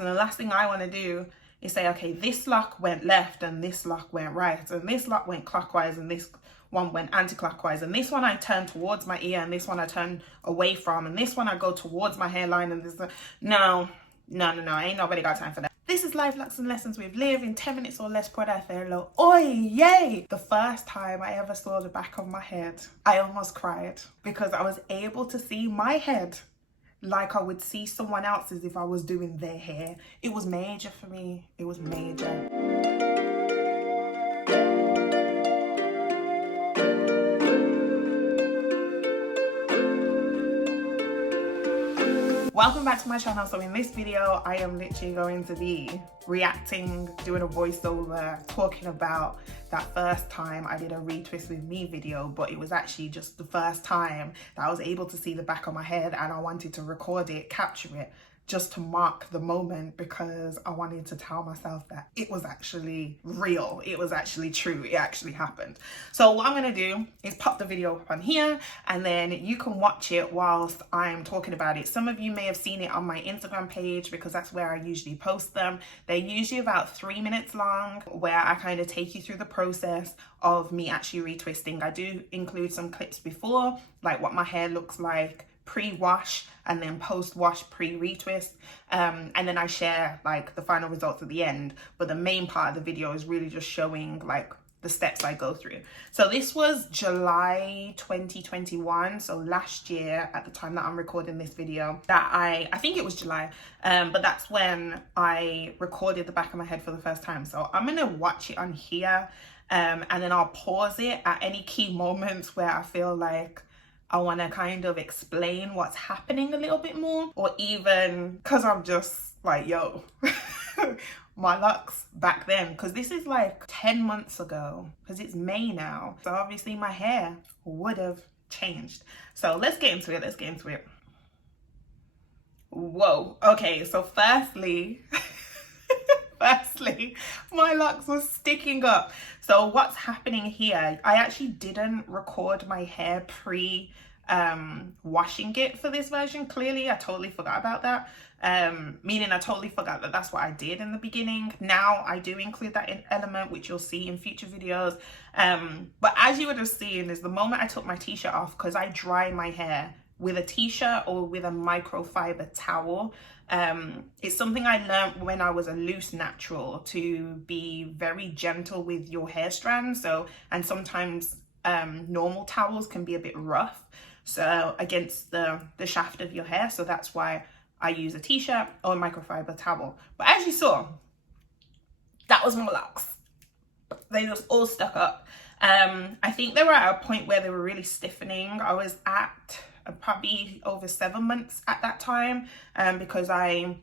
And the last thing I want to do is say, okay, this lock went left and this lock went right, and this lock went clockwise and this one went anti-clockwise, and this one I turn towards my ear and this one I turn away from, and this one I go towards my hairline, and this no, ain't nobody got time for that. This is Life Locks and Lessons with Liv in 10 minutes or less. Por hacerlo. Oy, yay! The first time I ever saw the back of my head, I almost cried because I was able to see my head like I would see someone else's if I was doing their hair. It was major for me. It was major. Welcome back to my channel. So in this video, I am literally going to be reacting, doing a voiceover, talking about that first time I did a retwist with me video, but it was actually just the first time that I was able to see the back of my head, and I wanted to record it, capture it, just to mark the moment, because I wanted to tell myself that it was actually real, it was actually true, it actually happened. So what I'm gonna do is pop the video up on here, and then you can watch it whilst I'm talking about it. Some of you may have seen it on my Instagram page because that's where I usually post them. They're usually about 3 minutes long, where I kind of take you through the process of me actually retwisting. I do include some clips before, like what my hair looks like pre-wash and then post-wash pre-retwist, and then I share like the final results at the end, but the main part of the video is really just showing like the steps I go through. So this was July 2021, so last year at the time that I'm recording this video, that I think it was July, but that's when I recorded the back of my head for the first time. So I'm gonna watch it on here, and then I'll pause it at any key moments where I feel like I want to kind of explain what's happening a little bit more, or even because I'm just like, yo, my locks back then, because this is like 10 months ago, because it's May now. So obviously my hair would have changed. So let's get into it. Whoa. Okay, so firstly, my locks were sticking up. So what's happening here, I actually didn't record my hair pre washing it for this version. Clearly I totally forgot about that, meaning I totally forgot that that's what I did in the beginning. Now I do include that element, which you'll see in future videos, but as you would have seen, is the moment I took my t-shirt off, because I dry my hair with a t-shirt or with a microfiber towel. It's something I learned when I was a loose natural, to be very gentle with your hair strands. So, and sometimes normal towels can be a bit rough, so against the shaft of your hair. So that's why I use a t-shirt or a microfiber towel. But as you saw, that was my locks. They just all stuck up. I think they were at a point where they were really stiffening. I was at probably over 7 months at that time, because I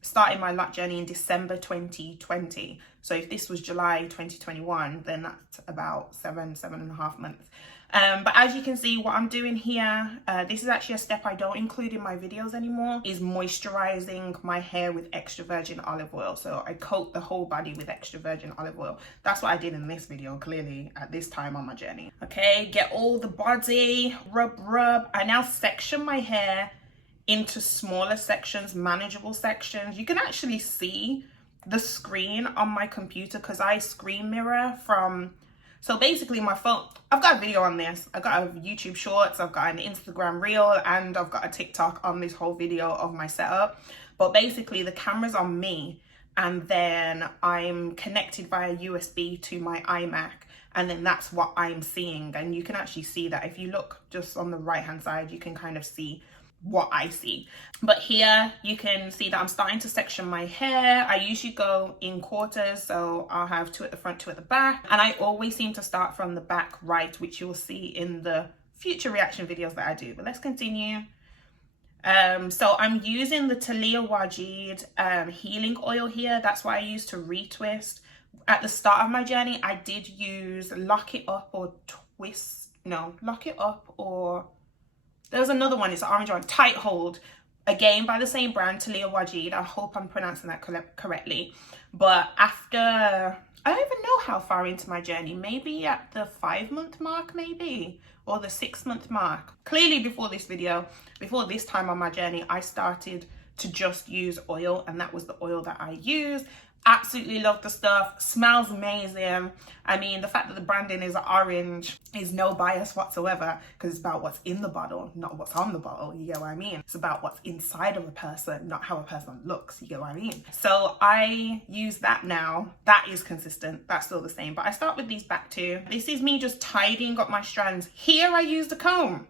started my LocJourney in December 2020. So if this was July 2021, then that's about 7.5 months. But as you can see, what I'm doing here, this is actually a step I don't include in my videos anymore, is moisturizing my hair with extra virgin olive oil. So I coat the whole body with extra virgin olive oil. That's what I did in this video, clearly at this time on my journey. Okay, get all the body, rub. I now section my hair into smaller sections, manageable sections. You can actually see the screen on my computer because I screen mirror from, so basically my phone, I've got a video on this, I've got a YouTube shorts, I've got an Instagram reel, and I've got a TikTok on this whole video of my setup. But basically the camera's on me, and then I'm connected via USB to my iMac, and then that's what I'm seeing. And you can actually see that if you look just on the right hand side, you can kind of see what I see. But here you can see that I'm starting to section my hair. I usually go in quarters, so I'll have 2 at the front, 2 at the back, and I always seem to start from the back right, which you'll see in the future reaction videos that I do. But let's continue. So I'm using the Talia Wajid healing oil here. That's what I use to retwist. At the start of my journey, I did use Lock It Up or Twist, no, Lock It Up, or there's another one, it's an orange one, Tight Hold, again by the same brand, Talia Wajid. I hope I'm pronouncing that correctly. But after, I don't even know how far into my journey, maybe at the 5-month mark, maybe, or the 6-month mark. Clearly before this video, before this time on my journey, I started to just use oil, and that was the oil that I used. Absolutely love the stuff, smells amazing. I mean, the fact that the branding is orange is no bias whatsoever, because it's about what's in the bottle, not what's on the bottle, you get what I mean? It's about what's inside of a person, not how a person looks, you get what I mean? So I use that now. That is consistent, that's still the same, but I start with these back two. This is me just tidying up my strands. Here I used a comb.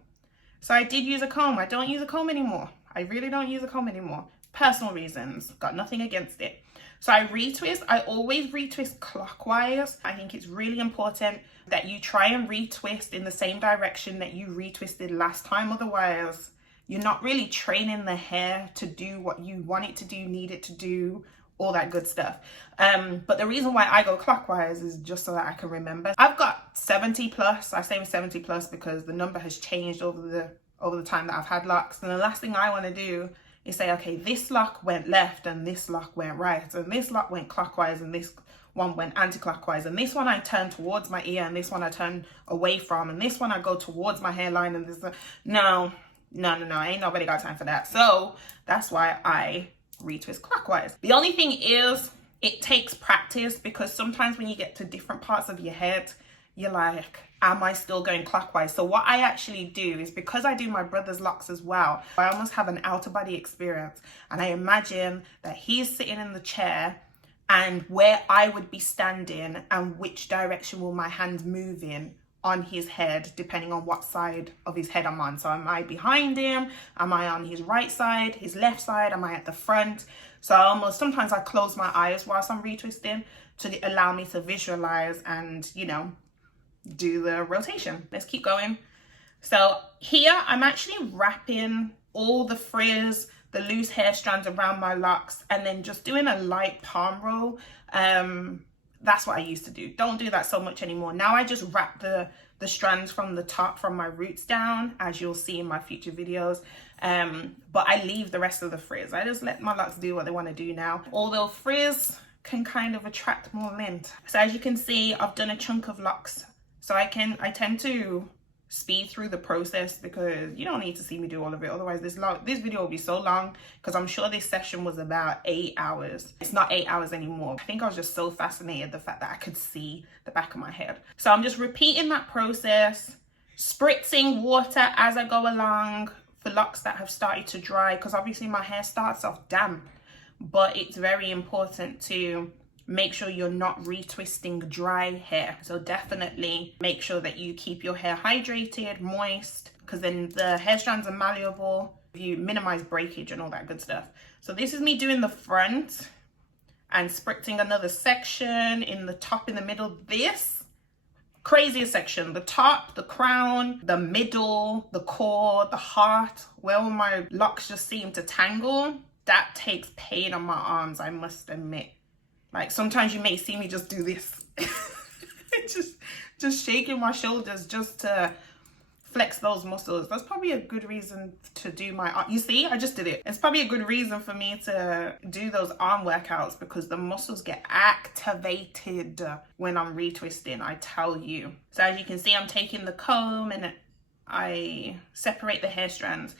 So I did use a comb. I don't use a comb anymore. I really don't use a comb anymore. Personal reasons, got nothing against it. So I retwist. I always retwist clockwise. I think it's really important that you try and retwist in the same direction that you retwisted last time. Otherwise, you're not really training the hair to do what you want it to do, need it to do, all that good stuff. But the reason why I go clockwise is just so that I can remember. I've got 70 plus. I say 70 plus because the number has changed over the time that I've had locks. And the last thing I want to do is say, okay, this lock went left and this lock went right, and this lock went clockwise and this one went anti-clockwise, and this one I turn towards my ear and this one I turn away from, and this one I go towards my hairline, and this no, ain't nobody got time for that. So that's why I retwist clockwise. The only thing is it takes practice, because sometimes when you get to different parts of your head, you're like, am I still going clockwise? So what I actually do is, because I do my brother's locks as well, I almost have an outer body experience, and I imagine that he's sitting in the chair and where I would be standing and which direction will my hands move in on his head, depending on what side of his head I'm on. So am I behind him? Am I on his right side, his left side? Am I at the front? So sometimes I close my eyes whilst I'm retwisting to allow me to visualize and, you know, do the rotation. Let's keep going. So here I'm actually wrapping all the frizz, the loose hair strands around my locks, and then just doing a light palm roll. That's what I used to do. Don't do that so much anymore. Now I just wrap the strands from the top, from my roots down, as you'll see in my future videos. But I leave the rest of the frizz. I just let my locks do what they want to do now. Although frizz can kind of attract more length. So as you can see, I've done a chunk of locks. So I tend to speed through the process, because you don't need to see me do all of it. Otherwise this video will be so long, because I'm sure this session was about 8 hours. It's not 8 hours anymore. I think I was just so fascinated the fact that I could see the back of my head. So I'm just repeating that process, spritzing water as I go along for locks that have started to dry, because obviously my hair starts off damp, but it's very important to make sure you're not retwisting dry hair. So definitely make sure that you keep your hair hydrated, moist, because then the hair strands are malleable. You minimize breakage and all that good stuff. So this is me doing the front and spritzing another section in the top, in the middle. This craziest section, the top, the crown, the middle, the core, the heart, where all my locks just seem to tangle. That takes pain on my arms, I must admit. Like sometimes you may see me just do this, just shaking my shoulders just to flex those muscles. That's probably a good reason to do my arm. You see, I just did it. It's probably a good reason for me to do those arm workouts, because the muscles get activated when I'm retwisting, I tell you. So as you can see, I'm taking the comb and I separate the hair strands.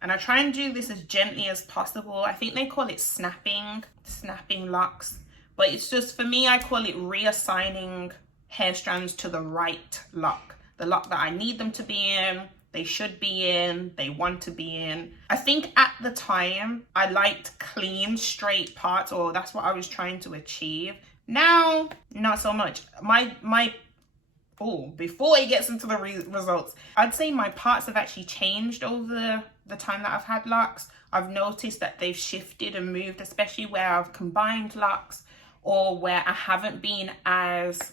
And I try and do this as gently as possible. I think they call it snapping locks. But it's just, for me, I call it reassigning hair strands to the right lock. The lock that I need them to be in, they should be in, they want to be in. I think at the time, I liked clean, straight parts, or that's what I was trying to achieve. Now, not so much. Before it gets into the results, I'd say my parts have actually changed over the time that I've had locks. I've noticed that they've shifted and moved, especially where I've combined locks, or where I haven't been as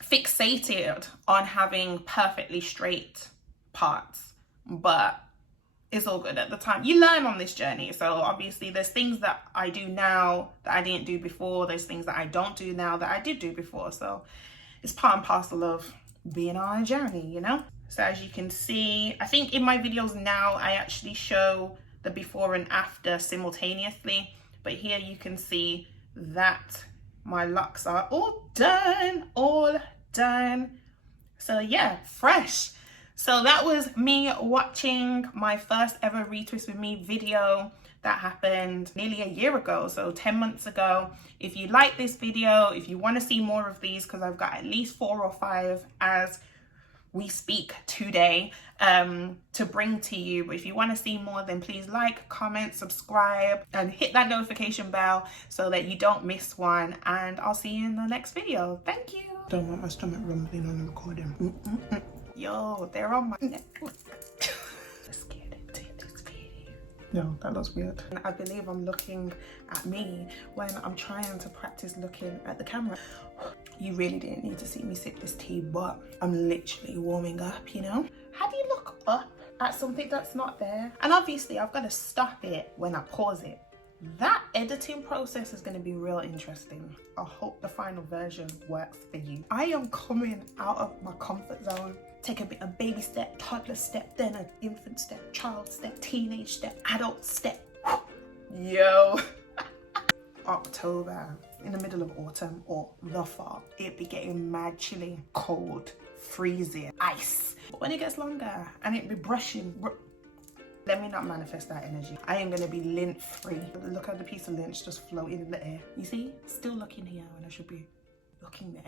fixated on having perfectly straight parts. But it's all good. At the time, you learn on this journey. So obviously there's things that I do now that I didn't do before. There's things that I don't do now that I did do before. So it's part and parcel of being on a journey, you know? So as you can see, I think in my videos now, I actually show the before and after simultaneously. But here you can see that my locks are all done. So yeah, fresh. So that was me watching my first ever Retwist with me video that happened nearly a year ago, so 10 months ago. If you like this video, if you want to see more of these, because I've got at least 4 or 5 as we speak today to bring to you. But if you want to see more, then please like, comment, subscribe, and hit that notification bell so that you don't miss one. And I'll see you in the next video. Thank you. Don't want my stomach rumbling on the recording. Yo, they're on my Netflix. Let's get into this video. No, that looks weird. I believe I'm looking at me when I'm trying to practice looking at the camera. You really didn't need to see me sip this tea, but I'm literally warming up, you know? How do you look up at something that's not there? And obviously I've got to stop it when I pause it. That editing process is going to be real interesting. I hope the final version works for you. I am coming out of my comfort zone. Take a bit of baby step, toddler step, then an infant step, child step, teenage step, adult step. Yo. October, in the middle of autumn or the fall, it'd be getting mad chilly, cold, freezing, ice. But when it gets longer and it'd be brushing, let me not manifest that energy. I am gonna be lint free. Look at the piece of lint just floating in the air. You see? Still looking here when I should be looking there.